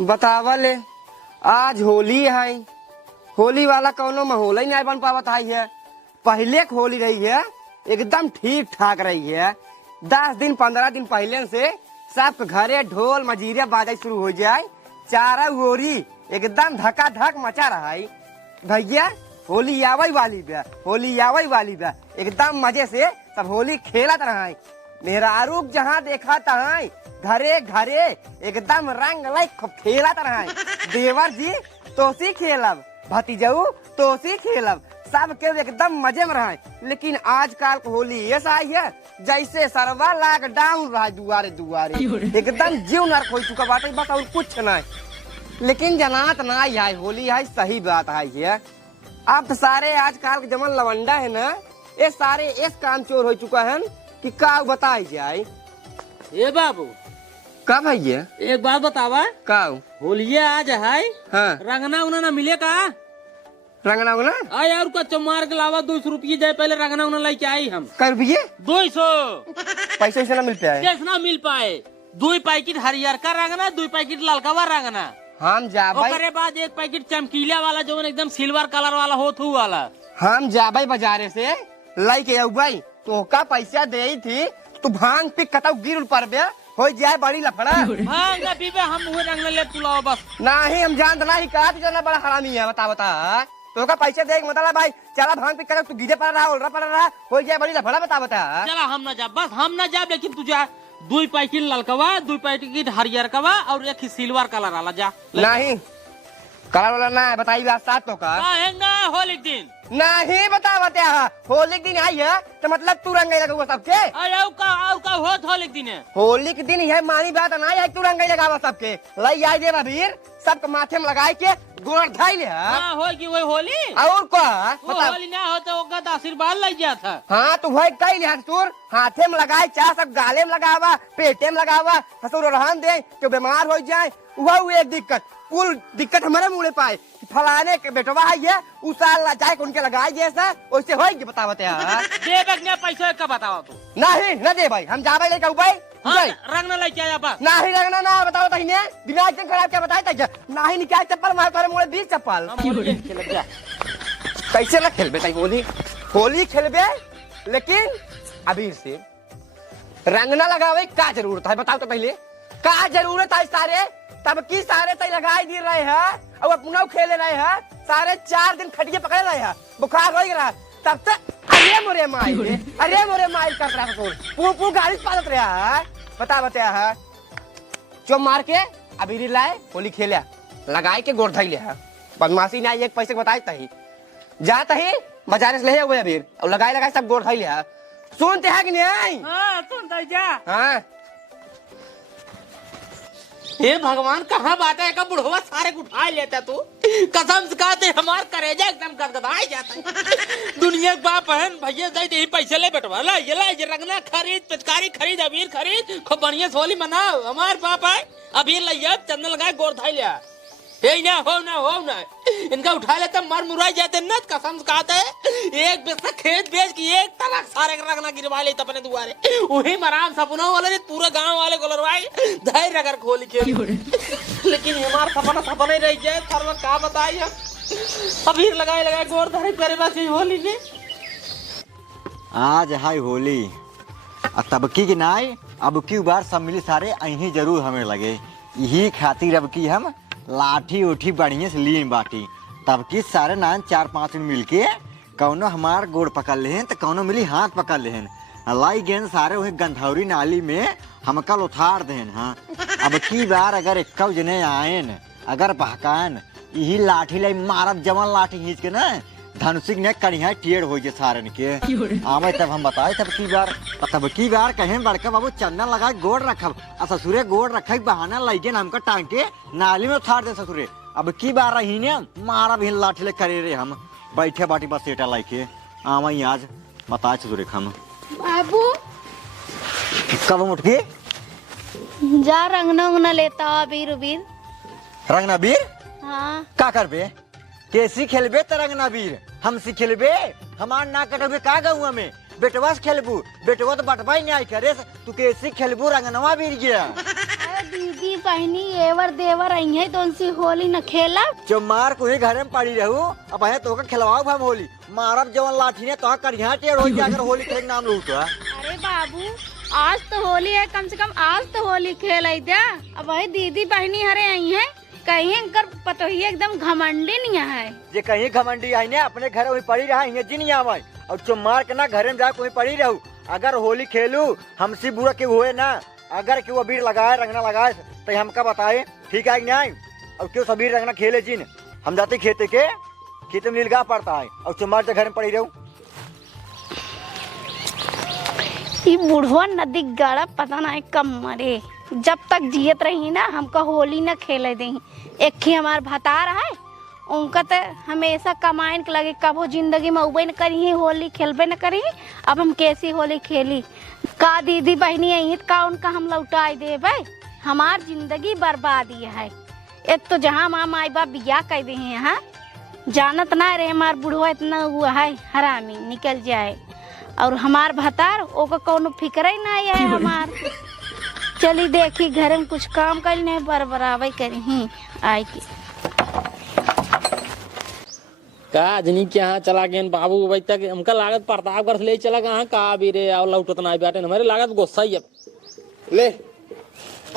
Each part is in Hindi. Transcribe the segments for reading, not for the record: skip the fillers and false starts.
बतावा ले, आज होली है। होली वाला कौनो माहौल ही नहीं बन पावत है। पहले की होली रही है एकदम ठीक ठाक रही है। 10 दिन 15 दिन पहले से सब घरे ढोल मजीरे बाजे शुरू हो जाए, चारा ओरी एकदम धका धक मचा रहा है। भैया होली आवे वाली बा, होली आवे वाली बा, एकदम मजे से सब होली खेलत रहा। मेरा आरूप जहाँ देखा तहाँ घरे घरे एकदम रंग लाई खूब खेलत रहा। देवर जी तोसी खेलब, भतीजऊ तोसी खेलब, सब के एकदम मजे में रहा। लेकिन आजकल होली ऐसा आई है जैसे सर्वा लॉकडाउन रहा, दुआरे दुआरे एकदम जीव नरक हो चुका बाटे, बस और कुछ नहीं। लेकिन जनात ना है होली है, सही बात है। अब तो सारे आजकल के जमन लवंडा है ना, ये सारे इस काम चोर हो चुका है कि का बताई जाए। ए बाबू का भैया एक बात बतावा, का होली आज है, हाँ रंगना उना ना मिले का? रंगना उगना आ यार का चमार के अलावा 200 रुपये जाए, पहले रंगना उना लेके आई हम। कर भैया 200 पैसे वैसे ना मिलते हैं। कैसे ना मिल पाए? 2 पैकेट हरियर का रंगना, 2 पैकेट ललकावा रंगना, हम जाबे ओकरे बाद 1 पैकेट चमकीला वाला जो एकदम सिल्वर कलर वाला होथू वाला। हम जाबे बाजारे से लाई के आउबाई, तो का पैसा दे थी तू भांग पी कतौ गिर पर बे हो जाए बड़ी लफड़ा। भांग ना पीबे, हम मुहे रंग ले तुलाओ बस। नहीं हम जानते नहीं का जना बड़ा हरामी है। बता बता तो का पैसे दे मतलब भाई चला भांग पी कर तू गिरे पड़ रहा, उल्टा पड़ रहा, हो जाए बड़ी लफड़ा। बता बता चला हम ना जा, बस हम ना जा, लेकिन तू जा। 2 पैकेट ललकवा, 2 पैकेट हरियर कवा और 1 सिल्वर कलर वाला जा। नहीं कलर वाला ना बताई बात साथ तो का ना होली के दिन नहीं बता बता होली के दिन आई है तो मतलब तू रंग लगा सबके। अरे का होत होली के दिन है। होली के दिन है मानी बात नहीं है, तू रंग लगा सबके लई आई दे वीर, सबके माथे में लगाई के गोड़ धाई ले। हाँ होगी वही होली, और का वो होली ना हो तो ओका आशीर्वाद लग गया था। हाँ तू वही कई लिहाज तूर हाथे में लगाए, चाह सब गाले में लगावा, पेटे में लगावा, हसुर रहन दे तो बीमार हो जाए। वह एक दिक्कत, कुल दिक्कत हमारे मुँह पाए फलाने के बेटवा है ये उस साल जाए उनके लगाए जैसा वैसे होगी। बता बता दे बगने पैसा का बताओ तू। नहीं न दे भाई, हम जावे लेके भाई रंग ना लेके आया बस। नहीं रंगना ना बताओ तही ने दिमाग से खराब क्या बताए था नहीं निकाल चप्पल मार तारे मुड़े 20 चप्पल कैसे ना खेलबे तई होली। होली खेलबे लेकिन अबीर से रंग ना लगावे का जरूरत है? बताओ तो पहले का जरूरत है? सारे तब की सारे तई लगाई दी रहे हैं और अपना खेले रहे हैं, सारे 4 दिन खटिए पकड़े रहे हैं, बुखार हो रहा तब तक अरे मोरे माई अरे मोरे माई कर रहा है, पू गाड़ी पालत रहा है। बता बता है चो मार के अबीर लाए होली खेले लगाए के गोड़ धई ले है। बदमाशी ना एक पैसे बताए तही जाता ही बाजारे से ले हुए अबीर और लगाए सब गोड़ धई ले है। सुनते हैं कि नहीं? हाँ सुनता जा। हाँ हे भगवान कहाँ बात है का बुढ़वा सारे उठा लेता तू, कसम से कहते हमार करेजा एकदम गदगदाई जाता है। दुनिया के बाप है भैया दे दे पैसे ले बेटवा, ला ये रंगना खरीद, पिचकारी खरीद, अबीर खरीद, खूब बढ़िया से होली मनाओ। हमार बाप है अबीर लिया चंदन लगाए गोर धाई लिया, ना हो ना इनका उठा लेता मार मुराई जाते न। कसम से कहते है एक बिस्सा खेत बेच के एक तलाक सारे रंगना गिरवा ले अपने दुआरे, वही मराम सपना वाले पूरे गांव वाले को लड़वाए धैर्य अगर खोली खेल। लेकिन हमारा सपना ही रह जाए सर्व का बताई हम अबीर लगाए गोर धाई करे बस यही होली ने। आज है होली तब की नाई अब की बार सब मिली सारे अही जरूर हमें लगे, यही खातिर अब की हम लाठी उठी बढ़िया से ली बाटी। तब की सारे नान 4-5 मिल के कौनो हमार गोड़ पकड़ लेहन तो कौनो मिली हाथ पकड़ लेहन, लाई गेंद सारे वही गंधौरी नाली में हम कल उतार देन। हाँ अब की बार अगर 1 जने आयन अगर बहकान यही लाठी लाई मारब, जमन लाठी खींच के ना धनुषिक ने कढ़िया टेढ़ हो सारन के आवे। तब हम बताए तब की बार कहें बड़का बाबू चंदन लगाए गोड़ रखब और ससुरे गोड़ रखे बहाना लगे हमका टांग के नाली में उतार दे ससुरे। अब की बार रही ने मारा भी लाठी ले करे रे हम बैठे बाटी बस सेटा लाइके आवे आज बताए ससुरे हम बाबू कब उठ के जा रंगना उंगना लेता अबीर उबीर। रंगना बीर हाँ का करबे? कैसी खेलबे तरंगना वीर हमसे खेलबे? हमार ना कटबे का गहुआ में बेटवा से खेलबू, बेटवा तो बटवा ही नहीं करे तू कैसी खेलबू रंगनवा वीर गया। अरे दीदी बहनी एवर देवर आई है तो उनसे होली न खेला। जो मार को ही घर में पड़ी रहू अब है तो खिलवाओ हम होली मारब जवन लाठी ने तो करिया टेढ़ हो जाकर होली खेल नाम लूट। अरे बाबू आज तो होली है, कम से कम आज तो होली खेल आई था। अब वही दीदी बहनी हरे आई है, कहीं कर पतोही एकदम घमंडी नहीं है। ये कहीं घमंडी आई ने अपने घर वही पड़ी रहा है जिन आवे और जो मार के ना घर में जाकर वही पड़ी रहू। अगर होली खेलू हमसे बुरा क्यों हुए ना, अगर क्यों अबीर लगाए रंगना लगाए तो हमका बताए ठीक है न्याय। और क्यों सबीर रंगना खेले जिन हम जाते खेते के खेत में नीलगा पड़ता है और चुमार के घर में पड़ी रहू। ये बुढ़वा नदी गाड़ा पता नहीं कब मरे, जब तक जियत रही ना हमका होली न खेले दे। एक ही हमार भतार है उनका तो हमेशा कमाइन के लगे, कब वो जिंदगी में उबे न करी होली खेलबे न करी। अब हम कैसी होली खेली का दीदी बहनी आई का उनका हम लौटाई दे भाई। हमार जिंदगी बर्बादी है। एक तो जहाँ माँ माई बाप बिया कह दे हैं यहाँ जानत ना रहे हमार बुढ़वा इतना हुआ है हरामी निकल जाए और हमार भतार ओका कौनो फिक्र ही नहीं है हमार। चली देखी घर में कुछ काम कर नहीं बरबरावे करी आई की का आदमी के यहाँ चला गए बाबू भाई तक हमका लागत प्रतापगढ़ से ले चला कहाँ का भी रे और लौटत ना बैठे हमारे लागत गुस्सा ही अब ले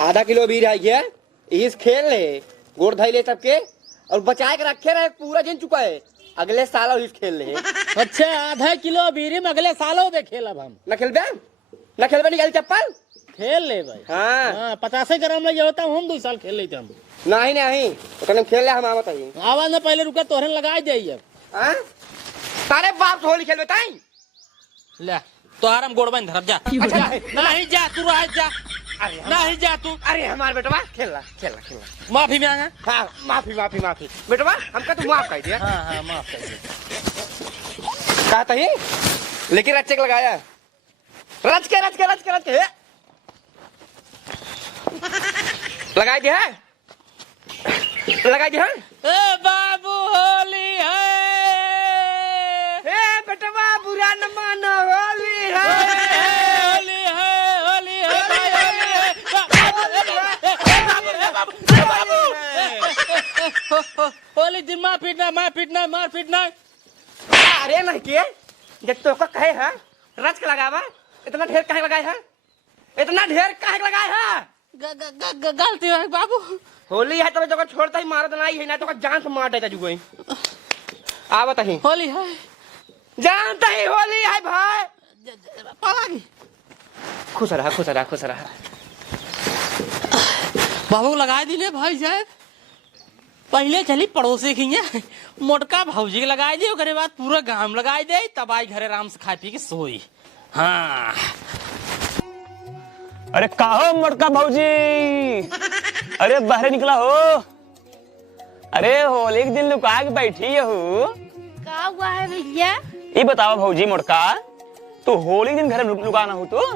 आधा किलो बीर आई है इस खेल ले गोड़ धाई ले सबके और बचाए के रखे रहे पूरा दिन चुका है। अगले साल इस खेल ले। अच्छा आधा किलो बीरी में अगले सालों में खेलब हम। न खेलबे निकल चप्पल खेल ले भाई। हाँ 50 ग्राम लगे होता हम 2 साल खेल लेते हम। नहीं तो खेल ले हम आवत है। आवाज ना पहले रुका तोहरे लगा जाइए अब। तारे बाप से होली खेल बताई ले तो आराम गोड़ बंद धर जा। नहीं जा तू रह जा नहीं जा तू। अरे हमारे बेटवा खेलना माफी मांगा। हाँ माफी बेटवा हमका तू माफ कर दिया। हाँ माफ कर दिया कहता ही लेकिन रच के लगाया रच के लगाई दिया ए बाबू होली है। ए बेटवा बुरा न मानो होली है। होली है होली है होली दिन मार पीटना। अरे नहीं के जब तो का कहे है रच के लगावा इतना ढेर काहे लगाए है गलती है बाबू। होली है तो छोड़ता ही मारत नहीं है ना तो जान से मार देता जुगोई। आवत ही होली है जानता ही होली है भाई। पालागी खुश रहा बाबू लगा दिले भाई साहब। पहले चली पड़ोसी की मोटका भौजी के लगाई दे ओकरे बाद पूरा गांव लगाई दे तब आई घरे आराम से खा पी के सोई। हाँ अरे कहो मोटका भौजी, अरे बाहर निकला हो। अरे होली के दिन लुका के बैठी हो। का हुआ है भैया? ये बताओ भौजी मोटका तो होली के दिन घर में लुकाना हो तो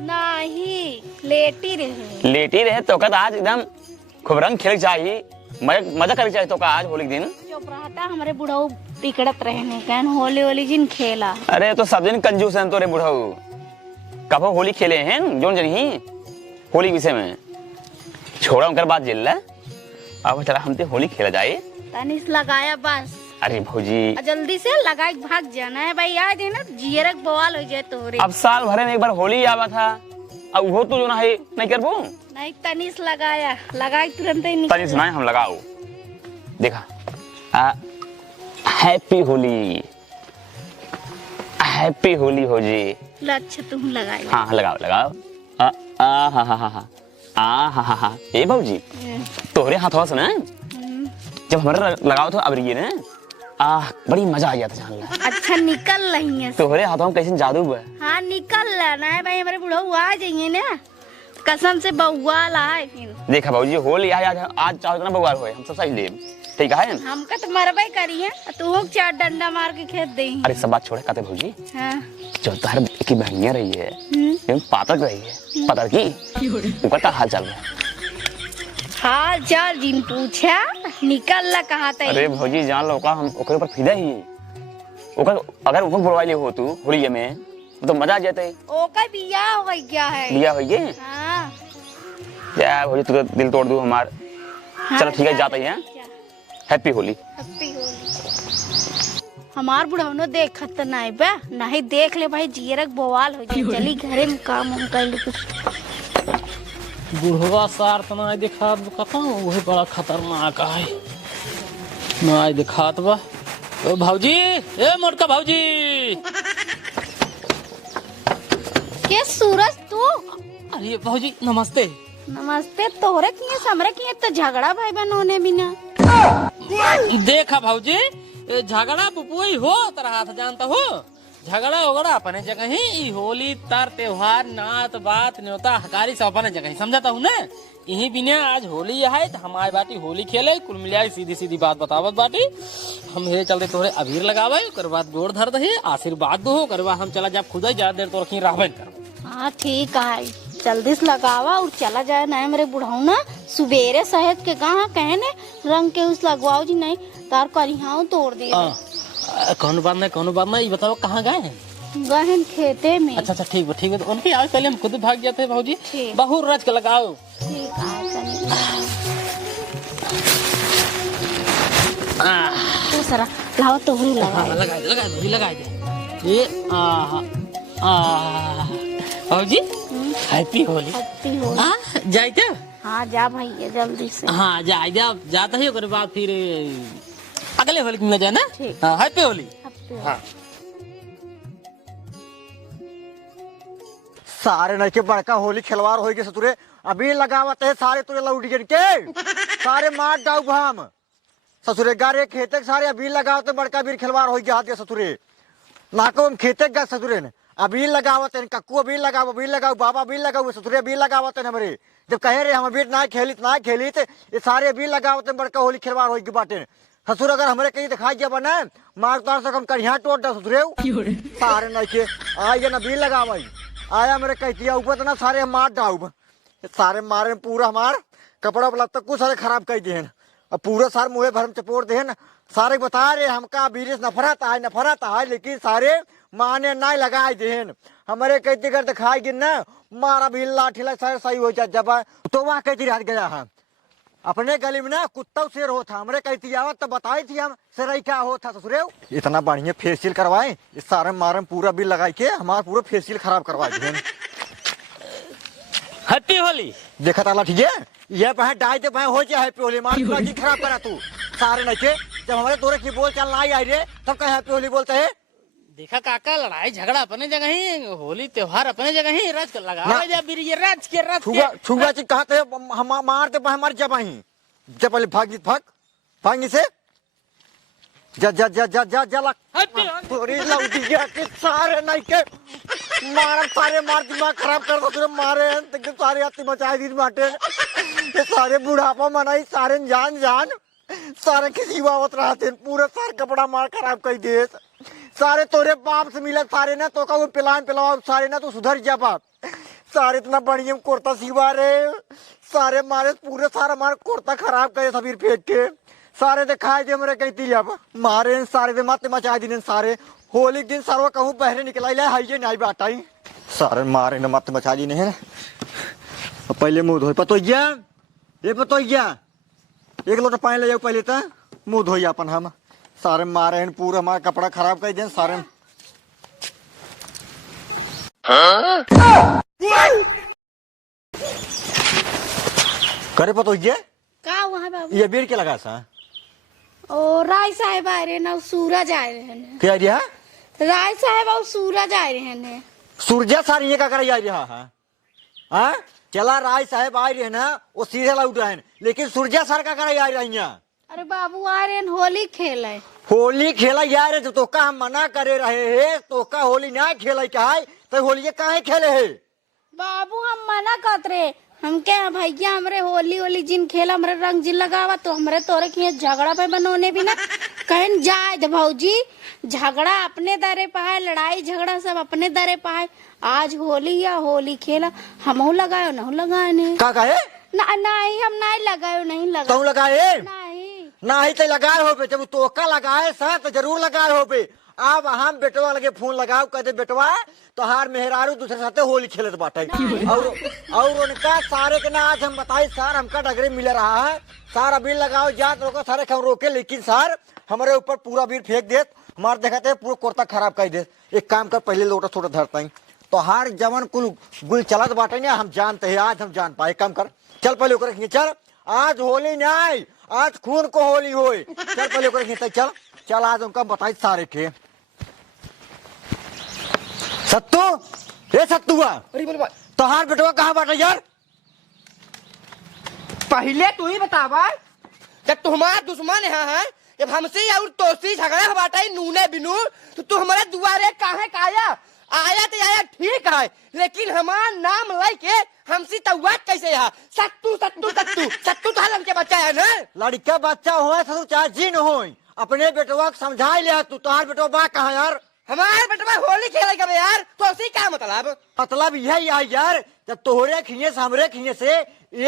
नहीं लेटी रहे तो कद आज एकदम खूब रंग खेल चाहिए मजा कर चाहिए तो का आज होली के दिन चुप हमारे बुढ़ऊ बिगड़त रहने कहन होली जिन खेला। अरे तो सब दिन कंजूस है तो रे बुढ़ऊ कब होली खेले हैं जोन जनी होली विषय में छोड़ा उनकर बात जिल अब चला हम होली खेला जाए तनिस लगाया बस। अरे भौजी जल्दी से लगा भाग जाना है भाई आज है ना जियरक बवाल हो जाए तोरे। अब साल भरे में एक बार होली आवा था अब वो तो जो ना है नहीं कर वो नहीं तनिस लगाया तुरंत ही तनिस ना हम लगाओ देखा हैप्पी होली हो जी। अच्छा तुम लगाए। हाँ लगाओ हाँ ए भौजी तोहरे हाथों से ना जब हमारे लगाओ तो अब ये ना बड़ी मजा आ जाता जान ला। अच्छा निकल रही है तोहरे हाथों में कैसे जादू है। हाँ निकल रहा है भाई हमारे बुढ़ऊ आ जाइए ना कसम से बउआ ला है फिर। देखा भाजी होली आज चाहो ना बउआ होए हम सब सही ले ठीक है हमका तो मरबे करी है तू 4 डंडा मार के खेत दे। अरे सब बात छोड़े कहते भौजी हाँ जो तार की बहनिया रही है पातक रही है पता की उनका हाल चल रहा है। हाल चाल जिन पूछा निकल ला कहा था। अरे भौजी जान लो का हम ओकरे पर फिदा ही ओकर अगर उनको बुलवा ले हो तू होली में तो मजा आ जाते। ओका बिया हो गया है। बिया हो गए हां क्या भौजी तू तो दिल तोड़ दूँ हमार। चलो ठीक है, जाते ही हैं। हैप्पी होली। हैप्पी होली। हमार बुढ़ानो देखत त नहीं बा, नहीं देख ले भाई जियरक बवाल हो जाए। चली घरे में काम हम कर ले कुछ। बुढ़वा सार तो ना दिखात कहता हूँ, वही बड़ा खतरनाक है। ना दिखात बा। ओ भाऊजी, ए मोटका भाऊजी। के सूरज तू? अरे भाऊजी नमस्ते। नमस्ते। तोहरे किए समरे किए तो झगड़ा भाई बहन होने बिना। देखा भाऊजी, झगड़ा पुपुई हो तरह था, जानता हो झगड़ा उगड़ा अपने जगह ही। ई होली तर त्योहार नात बात न्योता हकारी सब अपने जगह ही, समझाता हूँ ना। यही बिना आज होली है तो हमारी बाटी होली खेले। कुल मिला सीधी सीधी बात बतावत बाटी। हम ये चलते तोरे अबीर लगावे, कर बाद जोड़ धर दही, आशीर्वाद दो, कर बाद हम चला जब खुदा ज्यादा देर तो रखी रहबे कर। हाँ ठीक है, जल्दी से लगावा और चला जाए। नहीं मेरे बुढ़ाऊ ना सुबेरे शहद के कहा कहने रंग के उस लगवाओ जी, नहीं तार करिहाऊ तोड़ दे। कौन बात नहीं, कौन बात नहीं। ये बताओ कहाँ गए हैं? गहन खेते में। अच्छा अच्छा ठीक है ठीक है। तो उनके आज पहले हम खुद भाग जाते हैं भाऊजी। ठीक। बहुत रच के लगाओ। ठीक है तो सरा लाओ तोहरी लगा। लगा दे लगा दे लगा दे। ये भाऊजी हैप्पी होली। हैप्पी होली। जाए क्या? हाँ जा भैया जल्दी से। हाँ जा जाता ही ओकर बाद फिर अगले होली में जाए ना। ठीक। हाँ हैप्पी होली। हैप्पी होली। हाँ सारे नके बड़का होली खिलवाड़ हो गए सतुरे। अभी लगावत है सारे तुरे लौटियन के सारे मार डाउ भाम ससुरे गारे खेते सारे अभी लगावत बड़का बीर खिलवाड़ हो गया हाथ ससुरे। नाको हम खेते गा ससुरे ने अभी लगावत है, कक्कू अभी लगाओ बाबा अभी लगाओ ससुरे अभी लगावत है। हमरे जब कहे रहे हम अभी ना खेली ये सारे अभी लगावत है बड़का होली खिलवाड़ हो गई बाटे। ससुर अगर हमरे कहीं दिखाई दिया बना मार तार से हम करिया टोट दा ससुरे सारे नके आइए ना अभी लगावाई आया मेरे कह दिया ऊपर तो ना सारे मार डाउब सारे मारे पूरा हमार कपड़ा लत्ता कुछ सारे खराब कर दिए और पूरा सारे मुँह भर में चपोड़ दे सारे बता रहे हमका वीर नफरत है लेकिन सारे माने ना लगाए दे हमारे कहते कर दिखाई गिन ना मारा भी लाठी ला सारे सही हो जाए। जब तो वहाँ कहती रह गया है अपने गली में ना कुत्ता शेर होता हमरे कहती आवत तो बताई थी हम सराई क्या होता ससुरे। इतना बढ़िया फेसियल करवाए इस सारे मारे पूरा बिल लगाई के हमारा पूरा फेसियल खराब करवाए थे। हैप्पी होली। देखा ताला ठीक है ये पह डाई दे पह हो जाए हैप्पी होली मार की खराब करा तू सारे नके। जब हमारे तोरे की बोल चाल ना आई रे तब कहे हैप्पी होली बोलते है। देखा काका लड़ाई झगड़ा अपने जगह ही, होली त्योहार अपने जगह ही, रच कर लगा जा बीर ये रच के छुआ ची कहते हम मारते पह हमार जब ही जब पहले भागी से जा जा जा जा जा जा तोरी लौटी गया कि सारे नहीं के सारे मार दिमाग खराब कर दो मारे सारे हत्ती मचाए दी बाटे ये सारे बुढ़ापा मनाई सारे जान सारे किसी बावत रहते पूरे सारे कपड़ा मार खराब कर दे सारे तोरे बाप से मिला सारे ना तो का वो पिलाओ सारे ना तो सुधर जा बाप सारे इतना बढ़िया कुर्ता सिवा रहे सारे मारे पूरे सारा मारे कुर्ता खराब करे सबीर फेंक के सारे दिखाई दे मेरे कहती अब मारे सारे दे माते मचा दिन सारे होली दिन सर्व कहूँ पहले निकला हाइजे नहीं बाटा ही सारे मारे न माते मचा दी नहीं पहले मुंह धोई पतोइया ये पतोइया एक लोटा पानी ले जाओ पहले तो मुंह धोई अपन हम सारे मारे पूरा हमारा कपड़ा खराब कर दे सारे। करे पतोइया का वहाँ बाबू ये बीर के लगा सा ओ राय साहेब आ रहे ना सूरज आ रहे हैं। क्या दिया राय साहेब और सूरज आ रहे हैं। सूरजा सारी ये का कर रहा है हाँ चला राय साहेब आ रहे ना वो सीधे लौट रहे हैं लेकिन सूरजा सर का कर रही है। अरे बाबू आ रहे हैं होली खेले। होली खेला यार जो तो का हम मना करे रहे है तो का होली ना खेला क्या है तो होली काहे खेले है बाबू हम मना करते रहे हम क्या भैया हमरे होली जिन खेला हमरे रंग जिन लगावा तो हमरे तोरे की झगड़ा पे बनोने भी ना कहीं जाए दे भौजी झगड़ा अपने दरे पाए लड़ाई झगड़ा सब अपने दरे पाए। आज होली या होली खेला हम लगायो ना लगाए नहीं का कहे ना नहीं हम नहीं लगायो नहीं लगा तो लगाए नहीं ना ही तो लगाए हो जब तो का लगाए सा तो जरूर लगाए हो अब हम बेटवा लगे फोन लगाओ कहते बेटवा तोहार मेहरारू दूसरे साथे होली खेलत बाटे और उनका सारे के ना आज हम बताई सर हमका डगरे मिल रहा है सर अभी लगाओ जात रोको सारे हम रोके लेकिन सर हमारे ऊपर पूरा बीर फेंक देत हमारे देखते पूरा कुर्ता खराब कर दे। एक काम कर पहले लोटा छोटा धरता ही तो हर जवन कुल गुल चलत बाटे ना हम जानते हैं आज हम जान पाए। काम कर चल पहले ओकरे खींच चल आज होली नहीं आज खून को होली होई चल पहले ओकरे खींच चल चल आज उनका बताई सारे के सत्तू ये सत्तुआ अरे बोल भाई तोहार बेटवा कहाँ बाटे यार पहले तू ही बतावा जब तुम्हारा दुश्मन है जब हमसे और तोसी झगड़ा बाटा नूने बिनू तो तू हमारे दुआरे काहे काया आया तो आया ठीक है लेकिन हमारा नाम लेके हमसे तवात कैसे है सत्तू सत्तू सत्तू सत्तू तो हलम के बच्चा है ना लड़का बच्चा हो ससुर चाहे जी न हो अपने बेटवा को समझा लिया तू तोहार बेटवा बा कहाँ यार हमारे बेटवा होली खेलेगा यार तो उसी क्या मतलब यही है यार जब तोहरे खिए से हमरे खिए से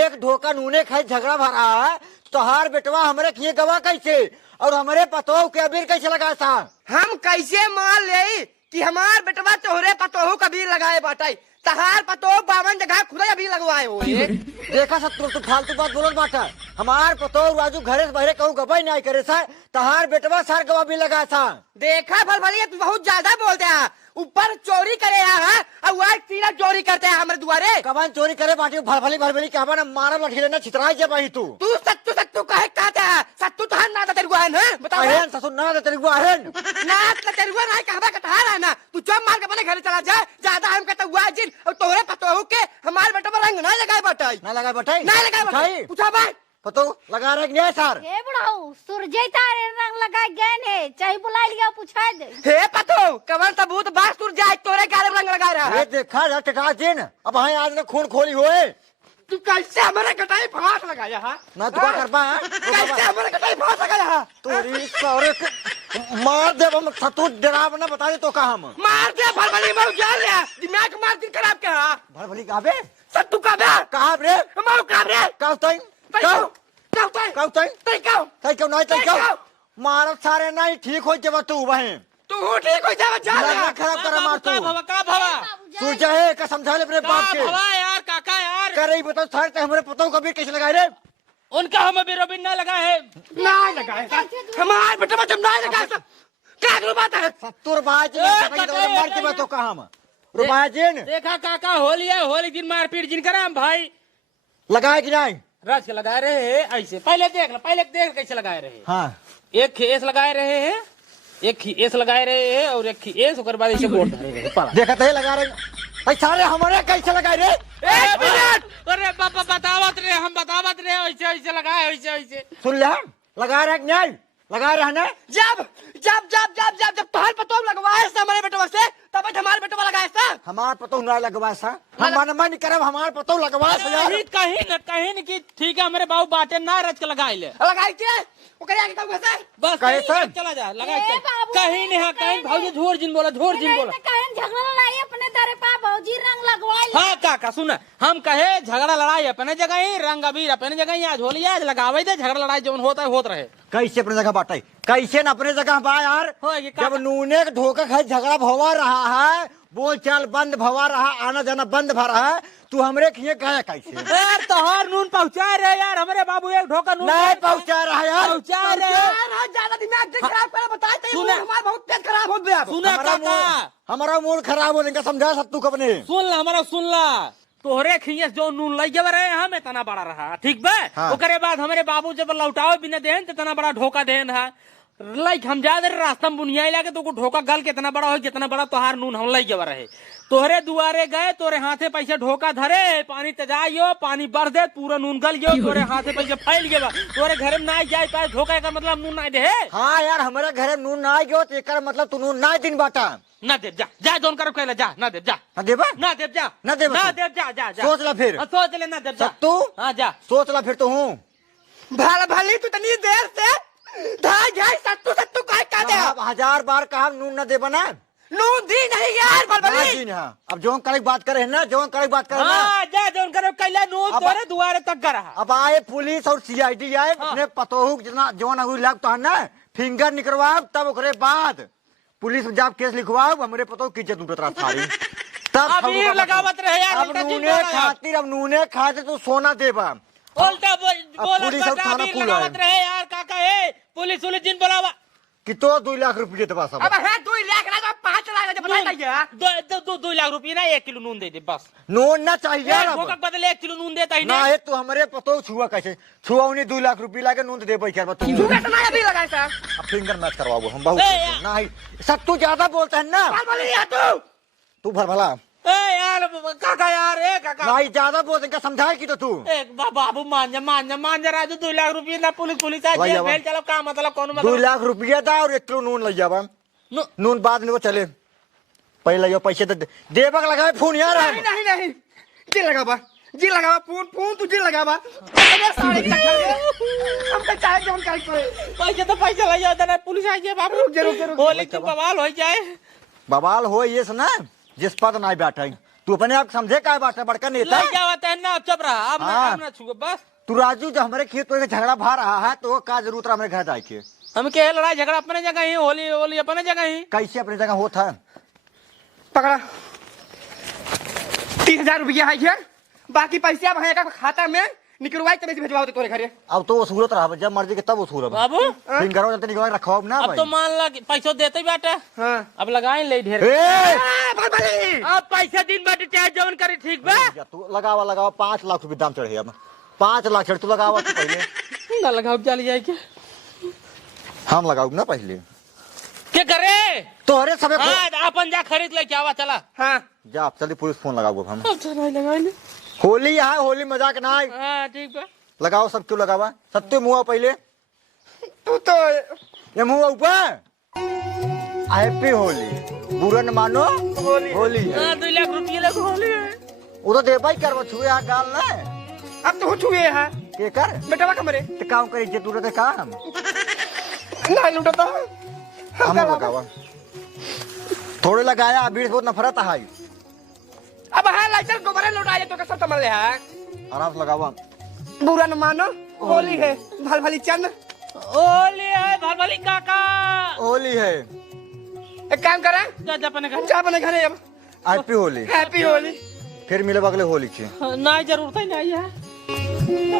एक ढोका नूने खाई झगड़ा भरा है तोहार बेटवा हमरे खिए गवा कैसे और हमारे पतोह के अबीर कैसे लगा था हम कैसे मान ले कि हमार बेटवा तोहरे पतोहू कबीर लगाए बाटाई तहार पतोह 52 जगह खुदा अभी लगवाए हो देखा सत्तू तू फालतू बात बोलत बाटा हमार पतोह राजू घरे से बहरे कहूँ गवाई नहीं करे सा तहार बेटवा सार गवा भी लगा था देखा भलभलिया तू बहुत ज्यादा बोलते हैं ऊपर चोरी करे है और वह सीधा चोरी करते हैं हमारे दुआरे कबान चोरी करे बाटी भलभली भलभली कहबा ना मारा लठी लेना छितराई जब आई तू तू सत्तू सत्तू कहे कहते हैं सत्तू तो ना तेरे को है ना बताओ अहन ससुर ना तेरे को अहन ना तेरे को ना कहबा कथा है ना तू चुप मार के अपने घर चला जा ज्यादा हम कहते हुआ जिन और तोहरे पतोहू के हमारे बेटा पर रंग ना लगाए बटाई ना लगा बटाई ना लगाए बटाई पूछा भाई पतो लगा रहे नहीं सर हे बुढ़ाऊ सूरजई तारे रंग लगा गए ने चाहे बुला लिया पूछा दे हे पतो कवन सबूत बात सुर जाए तोरे क्या रंग लगा रहा ये है देखा जा टिका जिन अब हां आज ने खून खोली होए तू कैसे हमारे कटाई फांस लगाया है ना दुआ करबा कैसे हमारे कटाई फांस लगाया है तोरी सौरे मार दे हम सतू डराव ना बता दे तो का हम मार दे भलभली मर जा ले दिमाग मार दिन खराब के हां भलभली काबे सत्तू का बे कहां रे हमारो का रे का तई का तई क्यों नहीं तई क्यों मार सारे नहीं ठीक हो जब तू वहीं तू ठीक हो जा जा दिमाग खराब कर मार तू का भवा तू चाहे का समझा ले अपने बाप का के भवा यार काका यार करे ही बता सारे हमारे पतों का भी कैसे लगाए रे उनका हमें बिरोबिन ना लगा है ना लगाए हमारे बेटा बच्चा ना लगाए क्या करो बात है 70 बाज मार के बतो का हम रुबाजिन देखा काका होली है होली दिन मारपीट जिन करा हम भाई लगाए कि नहीं राज के लगा रहे हैं ऐसे पहले देख कैसे लगाए रहे हैं हाँ एक खीस लगाए रहे हैं एक खीस लगाए रहे हैं और एक खीस ओकर बाद ऐसे बोल रहे हैं देखा तो लगा रहे भाई सारे हमारे कैसे लगाए रे एक मिनट अरे पापा बतावत रहे हम बतावत रहे ऐसे ऐसे लगाए ऐसे ऐसे सुन ले लगा रहे कि नहीं लगा रहे ना जब जब जब जब जब जब तोहर पतो लगवाए से हमारे बेटवा से तब हमारे बेटवा लगाए सा हमार पतो ना लगवा सा हम मन करब हमार पतो लगवा सा यार कहीं न कि ठीक है हमारे बाबू बाटे ना रच के लगाए ले लगाई के ओकरे आगे कहू कैसे बस कैसे? चला जा लगा ए बाबू, कहीं नहीं हाँ कहीं भाजी झोर जिन बोला कहन झगड़ा लड़ाई अपने तारे पा भौजी रंग लगवाई हाँ काका सुन हम कहे झगड़ा लड़ाई अपने जगह ही रंग अबीर अपने जगह ही आज होली आज लगावे दे झगड़ा लड़ाई जो होता है होत रहे कैसे अपने जगह बाटे कैसे न अपने जगह बा यार होएगी काका। जब नूने के धोखा खाई झगड़ा भवा रहा है बोल चाल बंद भवा रहा आना जाना बंद भर रहा है तू हमरे खिए कहे कैसे यार तोहार नून पहुँचा रहे यार हमारे बाबू एक ढोका नून नहीं पहुंचा रहा यार पहुँचा रहे यार ज्यादा दिमाग खराब करे बताए तो सुने। हमारा बहुत तेज खराब हो गया सुना हमारा काका हमारा मूड खराब हो जाएगा समझा सब तू कबने सुन ला हमारा सुन ला तोहरे खियस जो नून लई जब रहे हम इतना बड़ा रहा ठीक बा हाँ। ओकरे बाद हमारे बाबू जब लौटाओ बिना देन तो इतना बड़ा ढोका देन है लाइक हम जा रहे रास्ता में बुनियाई लाके तो ढोका गल के इतना बड़ा हो जितना बड़ा तोहार नून हम लई जब रहे तोहरे दुआरे गए तोरे हाथे पैसे ढोका धरे पानी तजाइयो पानी बढ़ दे पूरा नून गल गयो तोरे हाथे पैसे फैल गए तोरे घर में ना जाए पाए ढोका का मतलब नून ना दे हाँ यार हमारे घर में नून ना गयो तो एकर मतलब तू नून ना दिन बाटा ना देव जा जा जोन कर कहला जा ना देव जा ना देबा ना देव जा ना देबा ना तू? देव जा जा जा सोच ला फिर हाँ, सोच ले ना देव जा सत्तू हाँ जा सोच ला फिर तो हूँ भल भली तू तनी देर से धाय जाए सत्तू सत्तू काहे कहते हैं अब 1000 बार कहा नून न देबा ना नून दी नहीं यार भल ना भली दिन हाँ अब जो करे बात करे ना जो करे बात करे ना हाँ जा जोन कर कहला नून अब- तोरे दुआरे तक कर रहा अब आए पुलिस और सीआईडी आए अपने पतोहू जितना जवन अगुरी लग तो है ना फिंगर निकलवा तब ओकरे बाद पुलिस में जाब केस लिखवाओ हमरे पतो की इज्जत लूटत रहा थारी तब अबीर लगावत रहे यार अब उल्टा नूने खातिर अब नूने खातिर तू सोना देबा उल्टा बोलत पुलिस अब बता थाना अबीर खुला लगावत रहे यार काका ए पुलिस उलिस जिन बोलावा कि तो 2 लाख रुपये देबा सब अब है 2 लाख ना तो 5 लाख जब बताई क्या 2 लाख रुपये ना 1 किलो नून दे दे बस नून ना चाहिए यार अब भोकक बदले 1 किलो नून देता ही ना है तू हमरे पतो छुआ कैसे छुआ उन्हें 2 लाख रुपये लाके नून दे बैठ कर तू झूठा तो ना अभी लगाए सर अब फिंगर मैच करवाओ हम बहुत ए, यार। ना है सब तू ज्यादा बोलता है ना बाल बोली यार तू तू भर भला ए यार काका यार ए काका नहीं ज्यादा बोलते क्या समझाए कि तो तू एक बाबू मान जा राजू 2 लाख रुपये ना पुलिस आ भाई जेल अब- भेल चलो का मतलब कौन 2 मतलब लाख रुपया था और 1 किलो नून ले जावा नु- नून बाद में वो चले पहले यो पैसे तो देवक लगाए फोन यार हम। नहीं नहीं नहीं जी लगावा फोन तू जी लगावा सारे हम चाहे जोन कर पैसे तो पैसा ले जाता ना पुलिस आ जाए बाबू रुक होली की बवाल हो जाए बवाल हो ये सुना जिस पद नहीं बैठा तू अपने आप समझे का बैठा बड़का नेता ले जावत है ना चुप रहा अब हाँ। ना छुओ बस तू राजू जो हमारे खेत में झगड़ा भा रहा है तो का जरूरत है हमारे घर जाए के हम के लड़ाई झगड़ा अपने जगह ही होली अपने जगह ही कैसे अपनी जगह होता है पकड़ा 30,000 रुपया है ये बाकी पैसे अब है का खाता में निकलवाई तब भेजवाओ तोरे घरे अब तो वसूलत रहा जब मर्जी के तब वसूल बाबू फिंगर चलते निकलवा रखा ना अब भाई तो मान ला कि पैसों देते बेटा हां अब लगाए ले ढेर ए! बाल बोली अब पैसे दिन बाटी चाहे जवन करे ठीक बा या तू लगावा 5 लाख रुपए दाम चढ़े अब 5 लाख चढ़ तू लगावा तू पहले ना लगाओ चली जाए के हम लगाऊ ना पहले क्या करे तोहरे सबे हाँ अपन जा खरीद ले क्या हुआ चला हां जा आप चलिए पुलिस फोन लगाओ हम अब चला लगा ले होली यहाँ होली मजाक ना आए हाँ ठीक बा लगाओ सब क्यों लगावा सत्य मुआ पहले तू तो ये मुआ ऊपर हैप्पी होली बुरा न मानो होली है हाँ 2 लाख रुपये लग होली है वो तो देबाई करवा छुए आ गाल ना अब तो छुए है के कर बेटा कमरे ते काम करे इज्जत दूर दे काम ना लूटो तो हम लगावा थोड़े लगाया अभी बहुत नफरत है अब है लाइटर गोबरे लौटाए तो सब समझ ले है आराम से लगावा बुरा न मानो होली है भल भली चंद होली है भलभली काका होली है एक काम करा जा अपने घर जा अपने घरे अब हैप्पी होली हैप्पी होली फिर मिले अगले होली के नहीं जरूरत ही नहीं है